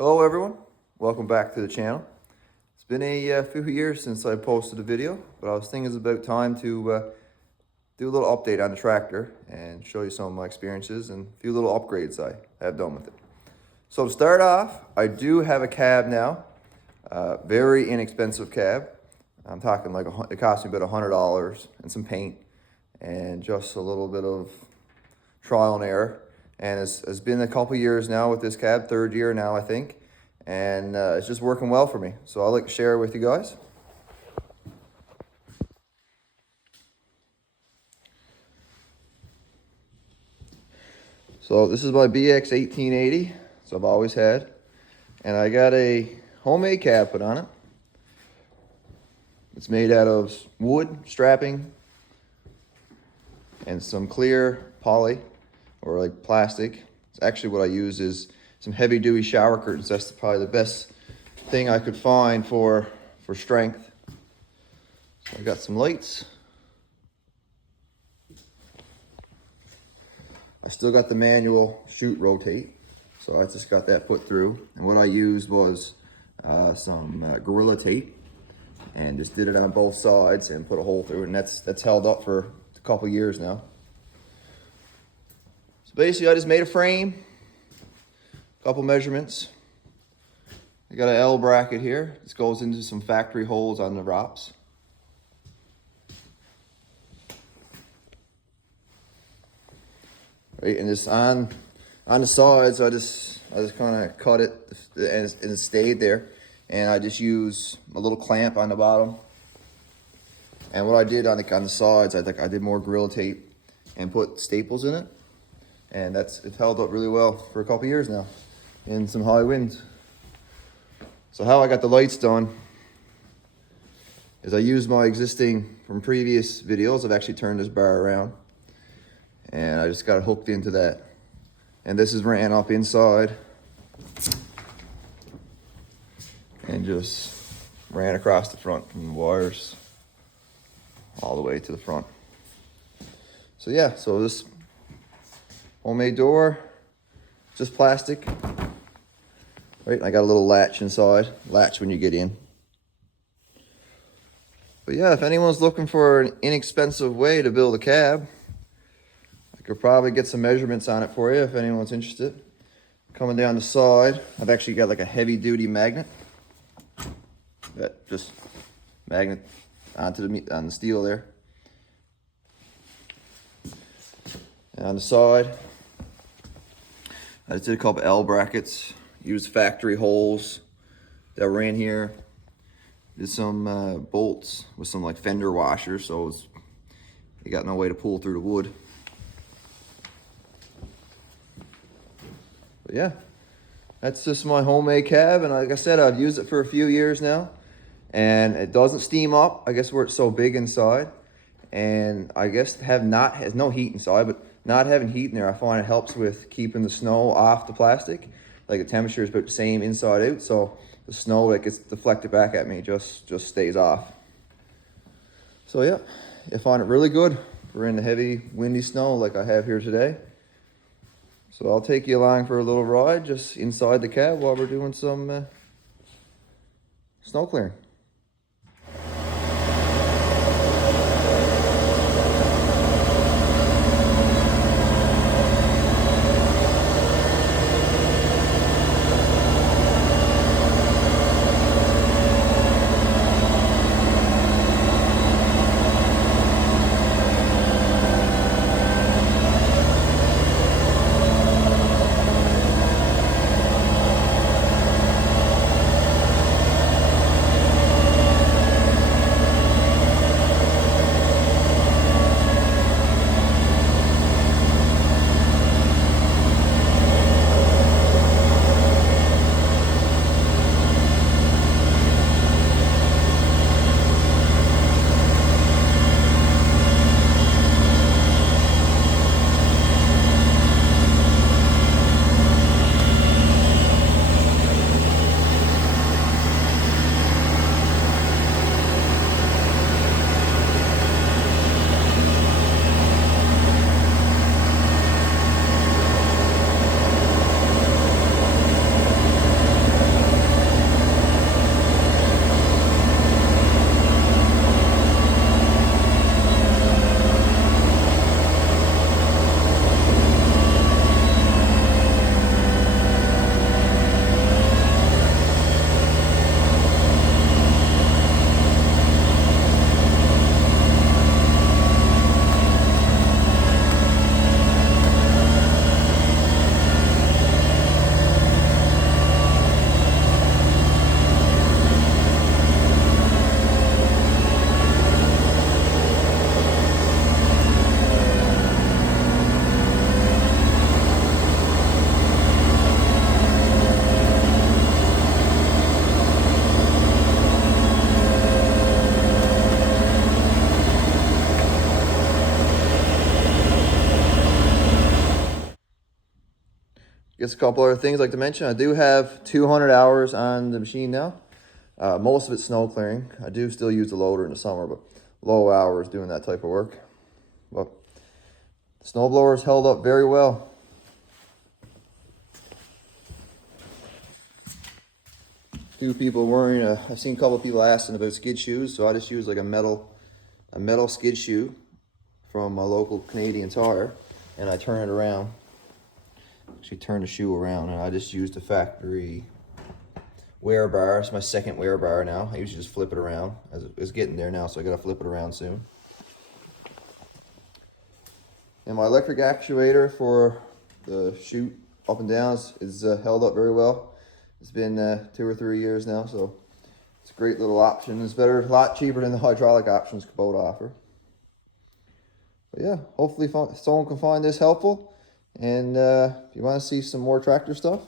Hello everyone, welcome back to the channel. It's been a few years since I posted a video, but I was thinking it's about time to do a little update on the tractor and show you some of my experiences and a few little upgrades I have done with it. So to start off, I do have a cab now, very inexpensive cab. I'm talking like it cost me about $100 and some paint and just a little bit of trial and error. And it's been a couple years now with this cab, third year now I think, and it's just working well for me. So I'd like to share it with you guys. So this is my BX 1880, so I've always had, and I got a homemade cab put on it. It's made out of wood strapping and some clear poly or like plastic. It's actually what I use is some heavy duty shower curtains. That's probably the best thing I could find for strength. So I got some lights. I still got the manual shoot rotate, so I just got that put through. And what I used was some Gorilla tape and just did it on both sides and put a hole through it, and that's held up for a couple years now. So basically I just made a frame, a couple measurements. I got an L bracket here. This goes into some factory holes on the ROPS. Right, and just on the sides, I just kind of cut it and it stayed there. And I just use a little clamp on the bottom. And what I did on the sides, I did more Gorilla tape and put staples in it. And it's held up really well for a couple years now in some high winds. So how I got the lights done is I used my existing from previous videos. I've actually turned this bar around and I just got it hooked into that. And this is ran up inside and just ran across the front from the wires all the way to the front. So yeah, so this homemade door, just plastic. Right, I got a little latch inside, latch when you get in. But yeah, if anyone's looking for an inexpensive way to build a cab, I could probably get some measurements on it for you if anyone's interested. Coming down the side, I've actually got like a heavy duty magnet that just magnet onto the steel there. And on the side, I just did a couple L brackets, used factory holes that were in here. Did some bolts with some like fender washers, so you got no way to pull through the wood. But yeah, that's just my homemade cab, and like I said, I've used it for a few years now, and it doesn't steam up, I guess where it's so big inside, and I guess has no heat inside, but not having heat in there, I find it helps with keeping the snow off the plastic. Like the temperature is about the same inside out, so the snow that gets deflected back at me just stays off. So yeah, I find it really good for in the heavy windy snow like I have here today. So I'll take you along for a little ride just inside the cab while we're doing some snow clearing. guess a couple other things I'd like to mention. I do have 200 hours on the machine now. Most of it's snow clearing. I do still use the loader in the summer, but low hours doing that type of work. But the snowblower's held up very well. Few people wearing, I've seen a couple of people asking about skid shoes, so I just use like a metal skid shoe from my local Canadian Tire, and I turn it around. Actually turn the shoe around, and I just use the factory wear bar. It's my second wear bar now. I usually just flip it around. It's getting there now, so I gotta flip it around soon. And my electric actuator for the chute up and down is held up very well. It's been 2 or 3 years now, so it's a great little option. It's better, a lot cheaper than the hydraulic options Kubota offer. But yeah, hopefully someone can find this helpful. And if you want to see some more tractor stuff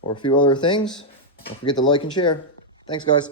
or a few other things, don't forget to like and share. Thanks, guys.